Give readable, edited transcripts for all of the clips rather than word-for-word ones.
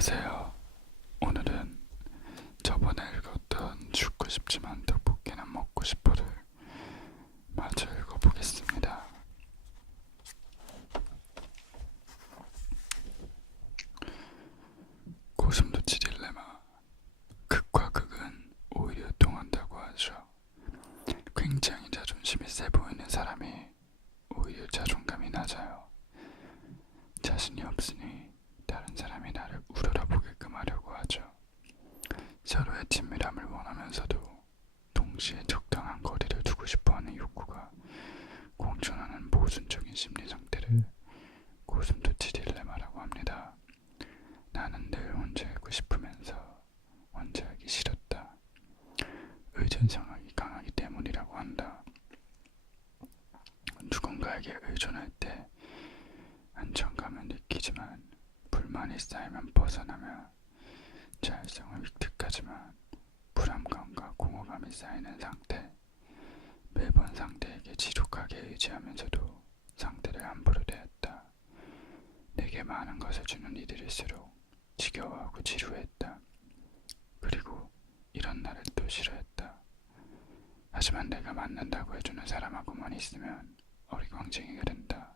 안녕하세요. 오늘은 저번에 읽었던 죽고 싶지만 떡볶이는 먹고 싶어를 마저 읽어보겠습니다. 고슴도치 딜레마. 극과 극은 오히려 통한다고 하죠. 굉장히 자존심이 세 보이는 사람이 오히려 자존감이 낮아요. 자신이 없으니 다른 사람이 나를 우러러보게끔 하려고 하죠. 서로의 친밀함을 원하면서도 동시에 적당한 거리를 두고 싶어하는 욕구가 공존하는 모순적인 심리 상태를 고슴도치 딜레마라고 합니다. 나는 늘 혼자이고 싶으면서 혼자이기 싫었다. 의존성이 강하기 때문이라고 한다. 누군가에게 의존할 때 안정감을 느끼지만 불만이 쌓이면 벗어나며 자율성을 획득하지만 불안감과 공허감이 쌓이는 상태. 매번 상대에게 지독하게 의지하면서도 상대를 함부로 대했다. 내게 많은 것을 주는 이들일수록 지겨워하고 지루했다. 그리고 이런 나를 또 싫어했다. 하지만 내가 맞는다고 해주는 사람하고만 있으면 어리광쟁이가 된다.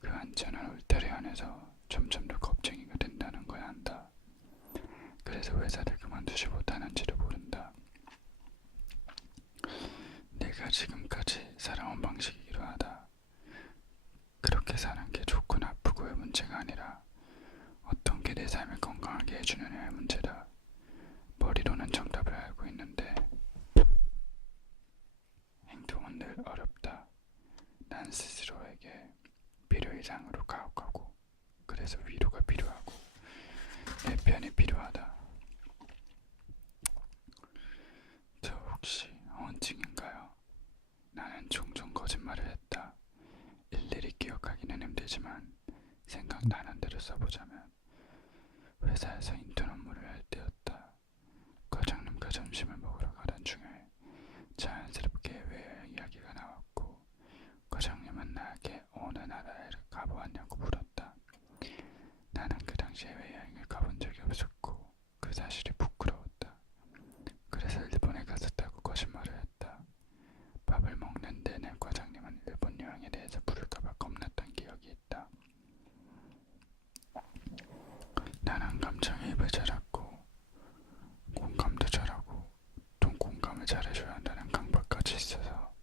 그 안전한 울타리 안에서 점점 더 겁쟁이가 된다는 거야 한다. 그래서 회사를 그만두지 못하는지도 모른다. 내가 지금까지 살아온 방식이 이러하다. 그렇게 사는 게 좋고 나쁘고의 문제가 아니라 어떤 게 내 삶을 건강하게 해주느냐의 문제다. 머리로는 정답을 알고 있는데 행동은 늘 어렵다. 난 스스로에게 필요 이상으로 가혹하고 그래서 위로가 필요하고 내 편이 필요하다. 저 혹시 허언증인가요? 나는 종종 거짓말을 했다. 일일이 기억하기는 힘들지만 생각나는 대로 써보자면 회사에서 인턴 업무를 할 때였다. 과장님과 점심을 먹으러 가던 중에 자연스럽게 해외여행 이야기가 나왔고 과장님은 나에게 어느 나라에 가보았냐고 물었다. 나는 그 당시 해외여행을 가본 적이 없었고 그 사실이 부끄러웠다. 그래서 일본에 갔었다고 거짓말을 했다. 밥을 먹는 내내 과장님은 일본 여행에 대해서 부를까봐 겁났던 기억이 있다. 나는 감정에 입을 잘했고 공감도 잘하고 또 공감을 잘해줘야 한다는 강박까지 있어서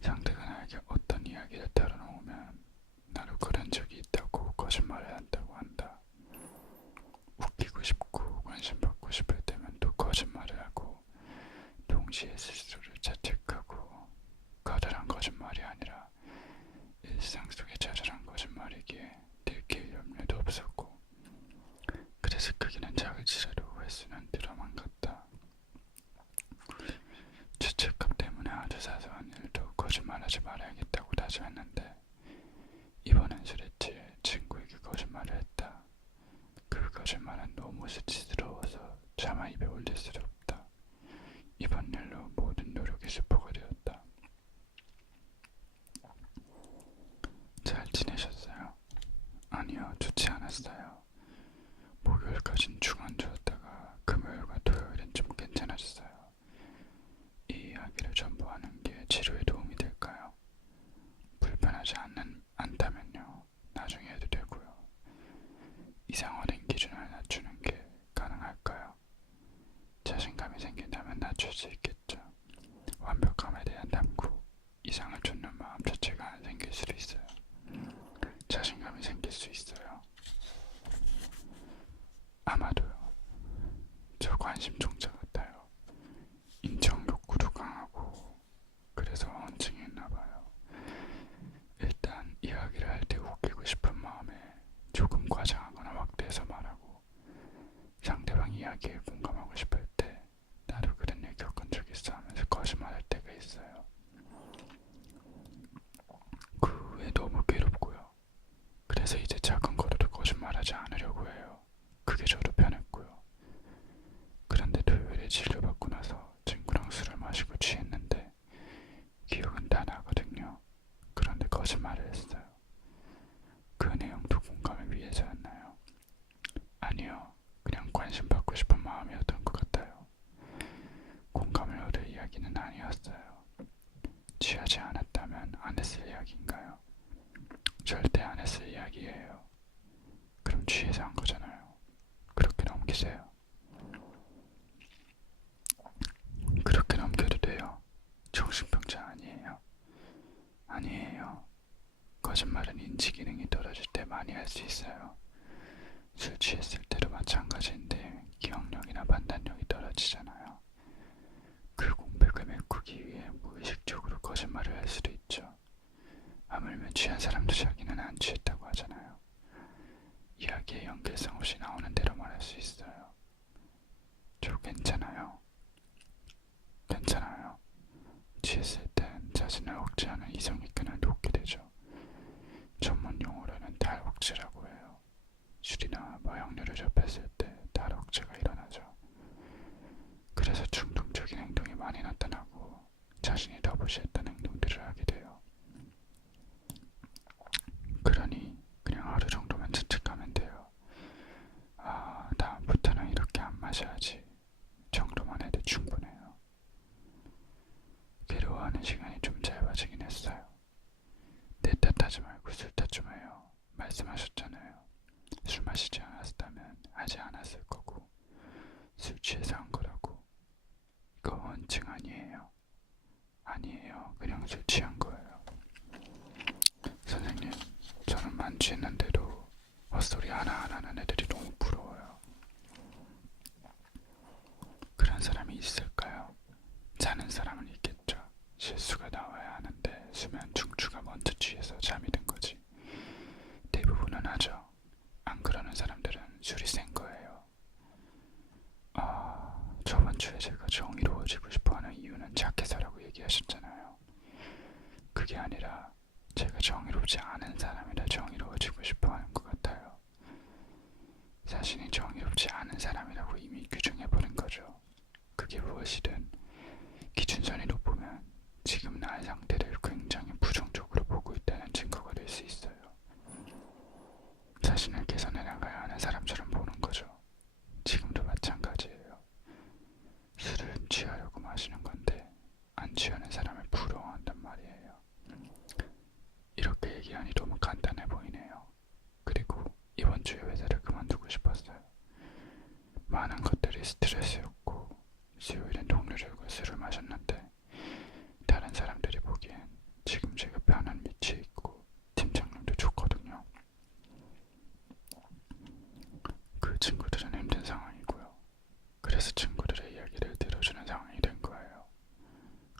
상대가 나에게 어떤 이야기를 털어놓으면 나도 그런 적이 있다고 거짓말을 한다고 한다. 웃기고 싶고 관심받고 싶을 때면 또 거짓말을 하고 동시에 스스로를 자책하고 거절한 거짓말이 아니라 일상 속의 자잘한 거짓말이기에 들킬 염려도 없었고 그래서 크기는 작을지라도 횟수는 늘어만 갔다. 죄책감 때문에 아주 사소한 일도 거짓말하지 말아야겠다고 다짐했는데 이번엔 술했지 친구에게 거짓말을 했다. 그 거짓말은 너무 수치스러워서 차마 입에 올릴 수 없다. 이번 일로 모든 노력이 수포가 되었다. 잘 지내셨어요? 아니요, 좋지 않았어요. 목요일까진 중환자였다가 금요일과 토요일은 좀 괜찮아졌어요. 이 이야기를 전부 하는 게 치료에 도움이 될까요? 불편하지 않다면요, 나중에 해도 되고요. 이상화된 기준을 낮추는 게 가능할까요? 자신감이 생긴다면 낮출 수 있겠죠. 완벽함에 대한 탐구, 이상을 쫓는 마음 자체가 안 생길 수도 있어요. 자신감이 생길 수 있어요. 아마도요. 저 관심 종자 같아요. 인정 욕구도 강하고 그래서 허언증이 있나봐요. 일단 이야기를 할 때 웃기고 싶은 마음에 조금 과장하거나 확대해서 말하고 상대방 이야기에 공감하고 싶을 때 나도 그런 일 겪은 적 있어 하면서 거짓말할 때가 있어요. 그 후에 너무 괴롭고요. 그래서 이제 작은 거로도 거짓말하지 않으려고 해요. 그게 저도 편했고요. 그런데 토요일에 진료받고 나서 친구랑 술을 마시고 취했는데 기억은 다 나거든요. 그런데 거짓말을 했어요. 그 내용도 공감을 위해서였나요? 마음이었던 것 같아요. 공감을 얻을 이야기는 아니었어요. 취하지 않았다면 안 했을 이야기인가요? 절대 안 했을 이야기예요. 그럼 취해서 한 거잖아요. 그렇게 넘기세요. 그렇게 넘겨도 돼요. 정신병자 아니에요. 아니에요. 거짓말은 인지 기능이 떨어질 때 많이 할 수 있어요. 술 취했을 때도 마찬가지인데 기억력이나 판단력이 떨어지잖아요. 그 공백을 메꾸기 위해 무의식적으로 거짓말을 할 수도 있죠. 하물며 취한 사람도 자기는 안 취했다고 하잖아요. 이야기의 연결성 없이 나오는 대로 말할 수 있어요. 저 괜찮아요. 괜찮아요. 취했을 땐 자신을 억제하는 이성의 끈을 놓게 되죠. 전문 용어로는 탈억제라고 해요. 술이나 마약류를 접했을 때 탈억제가 일어나죠. 그래서 충동적인 행동이 많이 나타나고 자신이 더 무시했던 행동들을 하게 돼요. 그러니 그냥 하루 정도만 자책하면 돼요. 아, 다음부터는 이렇게 안 마셔야지 정도만 해도 충분해요. 괴로워하는 시간이 좀 짧아지긴 했어요. 내 탓하지 말고 술 탓 좀 해요. 말씀하셨잖아요. 술 마시지 않았다면 하지 않았을 거고 술 취해서 한 거라고. 이거 원증 아니에요. 아니에요. 그냥 술 취한 거예요. 선생님, 저는 만취했는데도 헛소리 하나 안 하는 애들이 너무 부러워요. 그런 사람이 있을까요? 자는 사람은 있겠죠. 실수가 나와야 하는데 수면 중추가 먼저 취해서 잠이 든 거지. 대부분은 하죠. 안 그러는 사람들은 술이 센 거예요. 저번 주에 제가 정의로워지고 싶어하는 이유는 착해서라고 얘기하셨잖아요. 그게 아니라 제가 정의롭지 않은 사람이라 정의로워지고 싶어하는 것 같아요. 자신이 정의롭지 않은 사람이라고 이미 규정해버린 거죠. 그게 무엇이든 기준선이 높으면 지금 나의 상태를 굉장히 부정적으로 보고 있다는 증거가 될 수 있어요. 자신을 개선해 나가야 하는 사람처럼 보는 거죠. 지금도 마찬가지예요. 술을 취하려고 마시는 건데 안 취하는 사람을 부러워한단 말이에요. 이렇게 얘기하니 너무 간단해 보이네요. 그리고 이번 주에 회사를 그만두고 싶었어요. 많은 것들이 스트레스였고 수요일엔 동료들과 술을 마셨는데 다른 사람들이 보기엔 지금 제가 편한 위치에 있고 팀장님도 좋거든요. 그 친구들은 힘든 상황이고요. 그래서 친구들의 이야기를 들어주는 상황이 된 거예요.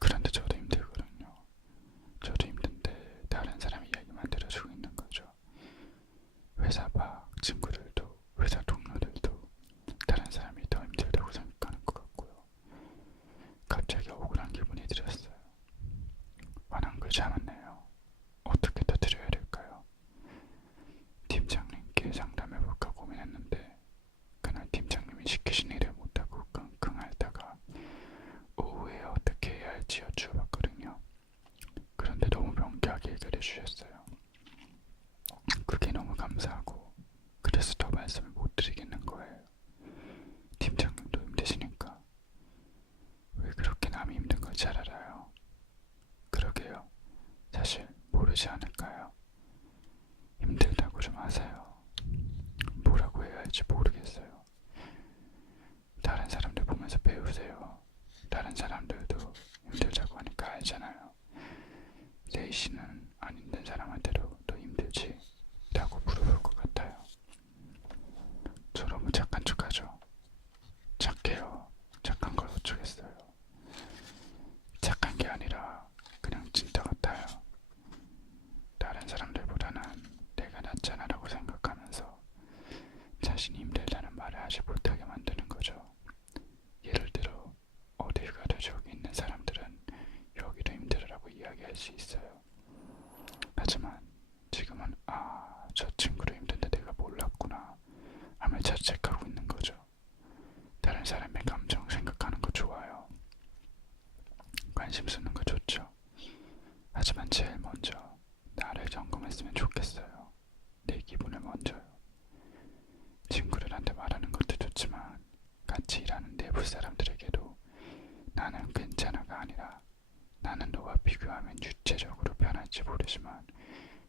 그런데 저도 힘들거든요. 저도 힘든데 다른 사람 이야기만 들어주고 있는 거죠. 회사 밖 친구들도 회사 동료들도 다른 사람이 더 힘들다고 생각하는 것 같고요. 갑자기 억울한 기분이 들었어요. 화난 걸 참았네요. 어떻게 더 드려야 될까요? 팀장님께 상담해볼까 고민했는데 그날 팀장님이 시키신 일을 못하고 끙끙 앓다가 오후에 어떻게 해야 할지 여쭈어봤거든요. 그런데 너무 명쾌하게 해결해 주셨어요. 그게 너무 감사하고 그래서 더 말씀을 못 드리겠는 거예요. 팀장님도 힘드시니까. 왜 그렇게 남이 힘든 걸 잘 알아요? 그러게요. 사실 모르지 않을까요? 힘들다고 좀 하세요. 뭐라고 해야 할지 모르겠어요. 다른 사람들 보면서 배우세요. 다른 사람들도 힘들다고 하니까 알잖아요. A씨는 안 힘든 사람한테도 더 힘들지? 라고 물어볼 것 같아요. 저 너무 착한 척하죠? 착해요. 착한 걸 어쩌겠어요. 착한 게 아니라 그냥 진짜 같아요. 다른 사람들보다는 내가 낫잖아 라고 생각하면서 자신이 힘들다는 말을 하지 못하게 만드는 거죠. 예를 들어 어딜 가도 저기 있는 사람들은 여기도 힘들으라고 이야기할 수 있어요. 하지만 지금은 저 친구도 힘든데 내가 몰랐구나 하며 자책하고 있는 거죠. 다른 사람의 감정 생각하는 거 좋아요. 관심 쓰는 거 좋죠. 하지만 제일 먼저 나를 점검했으면 좋겠어요. 내 기분을 먼저요. 친구들한테 말하는 것도 좋지만 같이 같이 일하는 내부 사람들에게도 나는 괜찮아가 아니라 나는 너와 비교하면 유체적으로 편할지 모르지만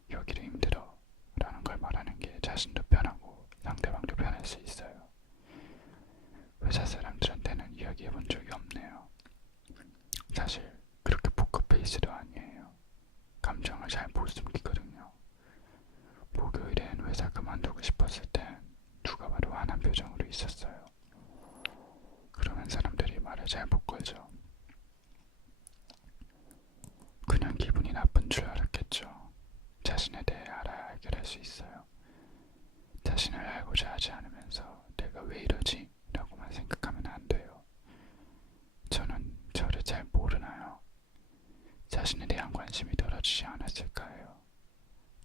여기도 힘들어 라는 걸 말하는 게 자신도 편하고 상대방도 편할 수 있어요. 회사 사람들한테는 이야기해 본 적이 없네요. 사실 그렇게 포커페이스도 아니에요. 감정을 잘 못 숨기거든요. 목요일엔 회사 그만두고 싶었을 땐 누가 봐도 화난 표정으로 있었어요. 그러면 사람들이 말을 잘 못 걸죠. 그냥 기분이 나쁜 줄 알았겠죠. 자신에 대해 알아야 해결할 수 있어요. 자신을 알고자 하지 않으면서 내가 왜 이러지? 라고만 생각하면 안 돼요. 저는 저를 잘 모르나요? 자신에 대한 관심이 떨어지지 않았을까 해요.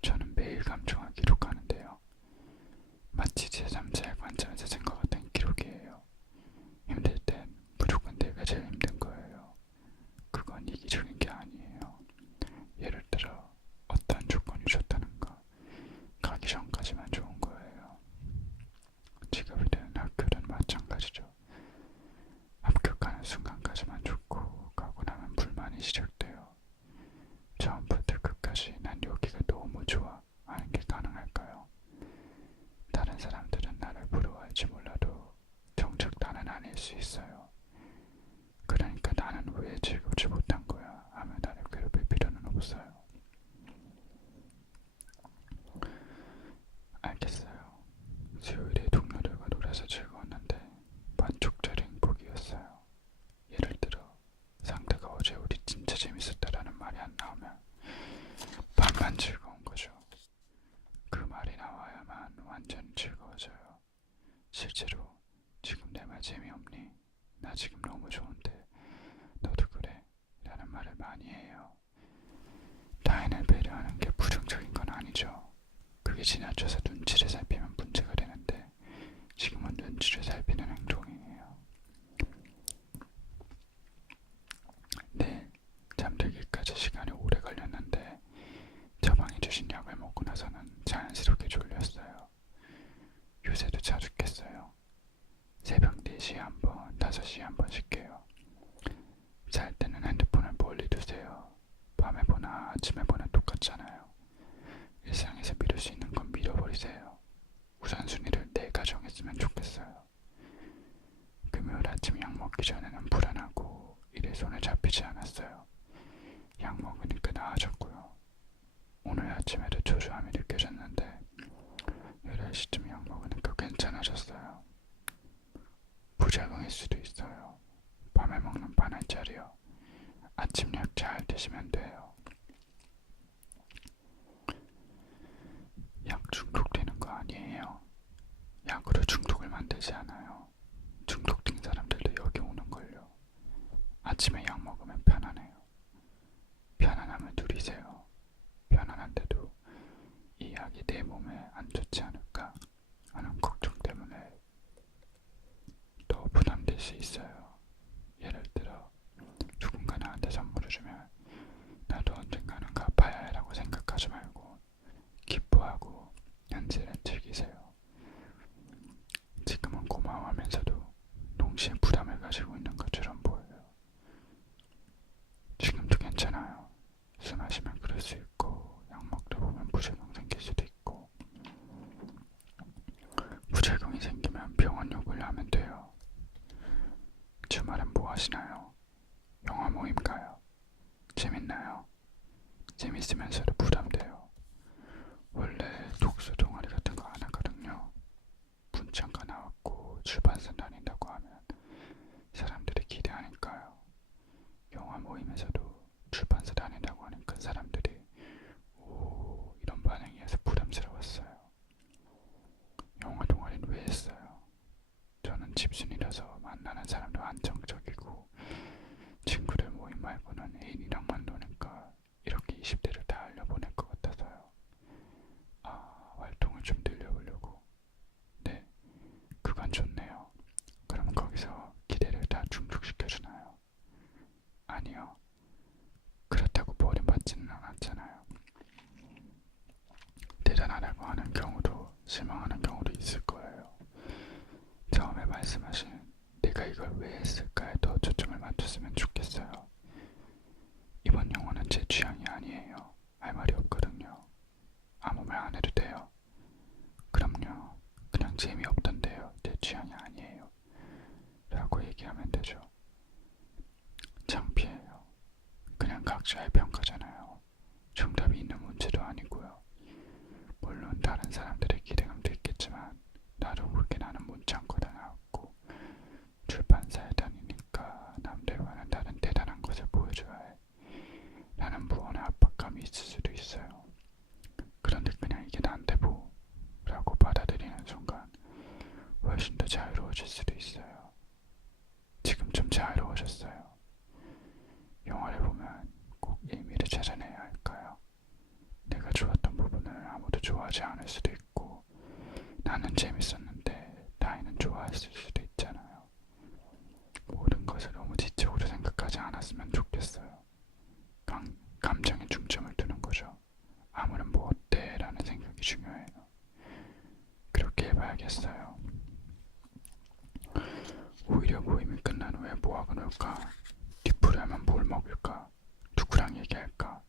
저는 매일 감정을 기록하는데요. 마치 제3자의 관점에서 쓴 것 같은 기록이에요. 힘들 땐 무조건 내가 제일 힘든 거예요. 그건 이기적인 게 아니에요. 예를 들어 어떤 조건이 좋다는가, 가기 전까지만 좋은 거예요. 직업이든 학교든 마찬가지죠. 합격하는 순간까지만 좋고 가고 나면 불만이 시작돼요. 처음부터 끝까지 난 여기가 너무 좋아 하는 게 가능할까요? 다른 사람들은 나를 부러워할지 몰라도 정작 나는 아닐 수 있어요. 그러니까 나는 왜 즐겁지 못한 거야 하며 나를 괴롭힐 필요는 없어요. 알겠어요. 수요일에 동료들과 놀아서 즐거웠는데 반쪽짜리 행복이었어요. 예를 들어 상대가 어제 우리 진짜 재밌었다라는 말이 안 나오면 반만 즐거운 거죠. 그 말이 나와야만 완전 즐거워져요. 실제로 지금 내 말 재미없니? 나 지금 너무 좋은데 너도 그래? 라는 말을 많이 해요. 타인을 배려하는 게 부정적인 건 아니죠. 그게 지나쳐서 눈치를 살피면 문제가 되는데 지금은 눈치를 살피는 행동이에요. 내일 잠들기까지 시간이 오래 걸렸는데 처방해 주신 약을 먹고 나서는 자연스럽게 졸렸어요. 요새도 자주 깼어요. 새벽 4시에 한 번, 5시에 한 번씩 깨요. 잘 때는 핸드폰을 멀리 두세요. 밤에 보나 아침에 보나 똑같잖아요. 일상에서 미룰 수 있는 건 밀어버리세요. 우선순위를 내가 정했으면 좋겠어요. 금요일 아침 약 먹기 전에는 불안하고 일에 손에 잡히지 않았어요. 약 먹으니까 나아졌고요. 오늘 아침에도 초조함이 느껴졌는데 11시쯤 약 먹으니까 괜찮아졌어요. 부작용일 수도 있어요. 밤에 먹는 반알짜리요. 아침 약 잘 드시면 돼요. 약 중독되는 거 아니에요. 약으로 중독을 만들지 않아요. 중독된 사람들도 여기 오는걸요. 아침에 약 먹으면 편안해요. 편안함을 누리세요. 편안한데도 이 약이 내 몸에 안 좋지 않을까 하는 걱정 때문에 더 부담될 수 있어요. 예를 들어 누군가 나한테 선물을 주면 나도 언젠가는 갚아야 해라고 생각하지 말고 기뻐하고 현재를 즐기세요. 지금은 고마워하면서도 동시에 부담을 가지고 있는 것처럼 보여요. 지금도 괜찮아요. 술 마시면 그럴 수 있고 약 먹다 보면 부작용 생길 수도 있고 부작용이 생기면 병원 요구를 하면 돼요. 주말엔 뭐 하시나요? 영화 모임 가요? 재밌나요? 재밌으면서도 부담돼요. 원래 독서 동아리 같은 거 안 하거든요. 문창가 나왔고 출판사 다닌다고 하면 사람들이 기대하니까요. 영화 모임에서도 출판사 다닌다고 하니까 사람들이 오 이런 반응이어서 부담스러웠어요. 영화 동아리는 왜 했어요? 저는 집순이라서 만나는 사람도 안정적이고 친구들 모임 말고는 애인이랑만 노니까 이렇게 20대를 다 알려보낼 것 같아서요. 활동을 좀 늘려보려고. 네, 그건 좋네요. 그럼 거기서 기대를 다 충족시켜주나요? 아니요. 그렇다고 버림받지는 않았잖아요. 대단하다고 하는 경우도 실망하는 경우도 있을 거예요. 처음에 말씀하신 내가 걸 왜 했을까에 더 초점을 맞췄으면 좋겠어요. 이번 영화는 제 취향이 아니에요. 할 말이 없거든요. 아무 말 안 해도 돼요. 그럼요. 그냥 재미없던데요. 제 취향이 아니에요. 라고 얘기하면 되죠. 창피해요. 그냥 각자의 평가잖아요. 정답이 있는 문제도 아니고요. 물론 다른 사람들의 기대감도 있겠지만 나도 모르게 나는 문창고다 나왔고 출판사에 다니니까 남들과는 다른 대단한 것을 보여줘야 해. 나는 무언의 압박감이 있을 수도 있어요. 그런데 그냥 이게 난데보 라고 받아들이는 순간 훨씬 더 자유로워질 수도 있어요. 지금 좀 자유로워졌어요. 영화를 보면 꼭 의미를 찾아내야 할까요? 내가 좋았던 부분을 아무도 좋아하지 않을 수도 있고 나는 재밌었는데 다이는 좋아했을 수도 있잖아요. 모든 것을 너무 지적으로 생각하지 않았으면 좋겠어요. 감정에 중점을 두는 거죠. 아무런 뭐 어때? 라는 생각이 중요해요. 그렇게 해봐야겠어요. 오히려 모임이 끝난 후에 뭐하고 놀까? 뒤풀이하면 뭘 먹을까? 누구랑 얘기할까?